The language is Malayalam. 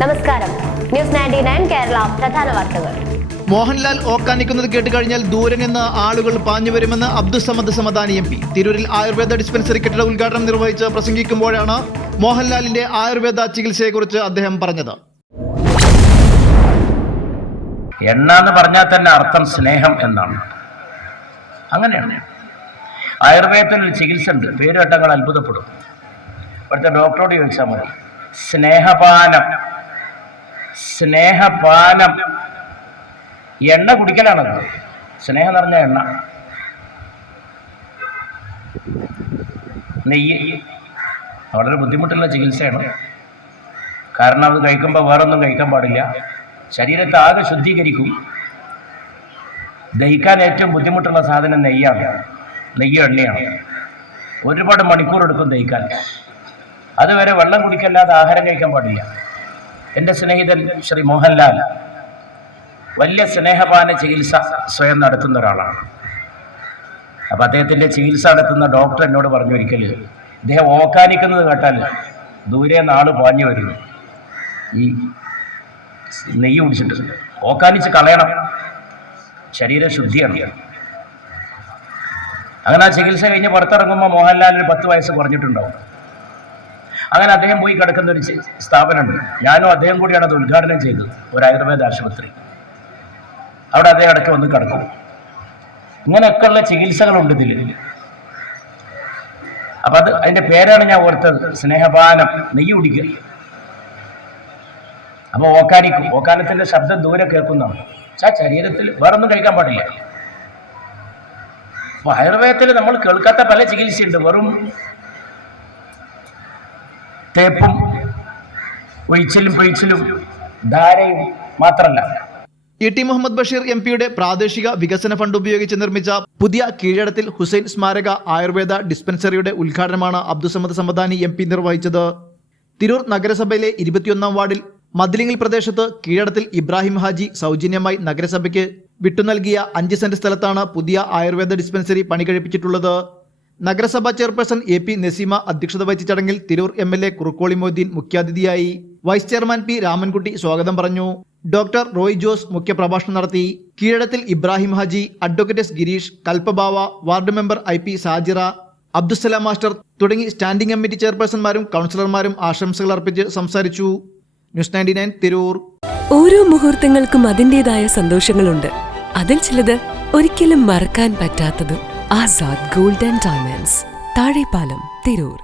നമസ്കാരം. ന്യൂസ് 99 കേരള പ്രധാന വാർത്തകൾ. മോഹൻലാൽ ഓക്കാനിക്കുന്നത് കേട്ടുകഴിഞ്ഞാൽ ദൂരെ നിന്ന് ആളുകൾ പാഞ്ഞുവരുമെന്ന് അബ്ദുസമദ് സമദാനി MP. തിരൂരിൽ ആയുർവേദ ഡിസ്പെൻസറി കെട്ടിട ഉദ്ഘാടനം നിർവഹിച്ച് പ്രസംഗിക്കുമ്പോഴാണ് മോഹൻലാലിന്റെ ആയുർവേദ ചികിത്സയെക്കുറിച്ച് അദ്ദേഹം പറഞ്ഞത്. എണ്ണ എന്ന് പറഞ്ഞാൽ തന്നെ അർത്ഥം സ്നേഹം എന്നാണ്. അങ്ങനെയാണ് ആയുർവേദത്തിൽ ഒരു ചികിത്സ ഉണ്ട്, പേര് കേട്ടങ്ങൾ അത്ഭുതപ്പെടും. ഇവിടുത്തെ ഡോക്ടറോട് ചോദിച്ചാൽ മതി. സ്നേഹപാനം എണ്ണ കുടിക്കലാണത്. സ്നേഹം എന്ന് പറഞ്ഞാൽ എണ്ണ. നെയ്യ് വളരെ ബുദ്ധിമുട്ടുള്ള ചികിത്സയാണ്. കാരണം അത് കഴിക്കുമ്പോൾ വേറൊന്നും കഴിക്കാൻ പാടില്ല. ശരീരത്തെ ആകെ ശുദ്ധീകരിക്കും. ദഹിക്കാൻ ഏറ്റവും ബുദ്ധിമുട്ടുള്ള സാധനം നെയ്യാണ്. നെയ്യും എണ്ണയാണ്. ഒരുപാട് മണിക്കൂർ എടുക്കും ദഹിക്കാൻ. അതുവരെ വെള്ളം കുടിക്കല്ലാതെ ആഹാരം കഴിക്കാൻ പാടില്ല. എൻ്റെ സ്നേഹിതൻ ശ്രീ മോഹൻലാൽ വലിയ സ്നേഹപാന ചികിത്സ സ്വയം നടത്തുന്ന ഒരാളാണ്. അപ്പം അദ്ദേഹത്തിൻ്റെ ചികിത്സ നടത്തുന്ന ഡോക്ടർ എന്നോട് പറഞ്ഞു ഒരിക്കൽ, ഇദ്ദേഹം ഓക്കാനിക്കുന്നത് കേട്ടാൽ ദൂരെ നാള് പാഞ്ഞു വരുന്നു. ഈ നെയ്യ് കുടിച്ചിട്ട് ഓക്കാനിച്ച് കളയണം, ശരീരശുദ്ധിയാണ്. അങ്ങനെ ആ ചികിത്സ കഴിഞ്ഞ് പുറത്തിറങ്ങുമ്പോൾ മോഹൻലാലിന് 10 വയസ്സ് കുറഞ്ഞിട്ടുണ്ടാവും. അങ്ങനെ അദ്ദേഹം പോയി കിടക്കുന്ന ഒരു സ്ഥാപനമുണ്ട്. ഞാനും അദ്ദേഹം കൂടിയാണ് അത് ഉദ്ഘാടനം ചെയ്തത്, ഒരു ആയുർവേദ ആശുപത്രി. അവിടെ അദ്ദേഹം ഇടയ്ക്ക് വന്ന് കിടക്കും. ഇങ്ങനെയൊക്കെയുള്ള ചികിത്സകളുണ്ട് ഇതിൽ. അപ്പം അതിൻ്റെ പേരാണ് ഞാൻ ഓർത്തത്, സ്നേഹപാനം, നെയ്യ് കുടിക്കുക. അപ്പോൾ ഓക്കാനിക്കും. ഓക്കാനത്തിൻ്റെ ശബ്ദം ദൂരെ കേൾക്കുന്നതാണ്. ശരീരത്തിൽ വേറൊന്നും കഴിക്കാൻ പാടില്ല. അപ്പോൾ ആയുർവേദത്തിൽ നമ്മൾ കേൾക്കാത്ത പല ചികിത്സയുണ്ട്. വെറും തേപ്പും ഒഴിച്ചിലും പൊഴിച്ചിലും ധാരയും മാത്രമല്ല. E.T. മുഹമ്മദ് ബഷീർ MPയുടെ പ്രാദേശിക വികസന ഫണ്ട് ഉപയോഗിച്ച് നിർമ്മിച്ച പുതിയ കീഴടത്തിൽ ഹുസൈൻ സ്മാരക ആയുർവേദ ഡിസ്പെൻസറിയുടെ ഉദ്ഘാടനമാണ് അബ്ദുസമദ് സമദാനി MP നിർവഹിച്ചത്. തിരൂർ നഗരസഭയിലെ 21-ാം വാർഡിൽ മദ്ലിങ്ങിൽ പ്രദേശത്ത് കീഴടത്തിൽ ഇബ്രാഹിം ഹാജി സൗജന്യമായി നഗരസഭയ്ക്ക് വിട്ടുനൽകിയ 5 സെന്റ് സ്ഥലത്താണ് പുതിയ ആയുർവേദ ഡിസ്പെൻസറി പണി കഴിപ്പിച്ചിട്ടുള്ളത്. നഗരസഭാ ചെയർപേഴ്സൺ AP നസീമ അധ്യക്ഷത വഹിച്ച ചടങ്ങിൽ തിരൂർ MLA കുറുക്കോളി മൊയ്തീൻ മുഖ്യാതിഥിയായി. വൈസ് ചെയർമാൻ P രാമൻകുട്ടി സ്വാഗതം പറഞ്ഞു. ഡോക്ടർ റോയ് ജോസ് മുഖ്യപ്രഭാഷണം നടത്തി. കീഴടത്തിൽ ഇബ്രാഹിം ഹാജി, അഡ്വക്കേറ്റ് S ഗിരീഷ്, കൽപ്പബാവ, ward member IP Sajira, Abdussalam master തുടങ്ങി സ്റ്റാൻഡിംഗ് കമ്മിറ്റി ചെയർപേഴ്സൺമാരും കൗൺസിലർമാരും ആശംസകൾ അർപ്പിച്ച് സംസാരിച്ചു. ന്യൂസ് 99 തിരൂർ. ഓരോ മുഹൂർത്തങ്ങൾക്കും അതിൻ്റെതായ സന്തോഷങ്ങളുണ്ട്. അതിൽ ചിലത് ഒരിക്കലും മറക്കാൻ പറ്റാത്തതും. Azad gold and diamonds, Thazhepalam, Tirur.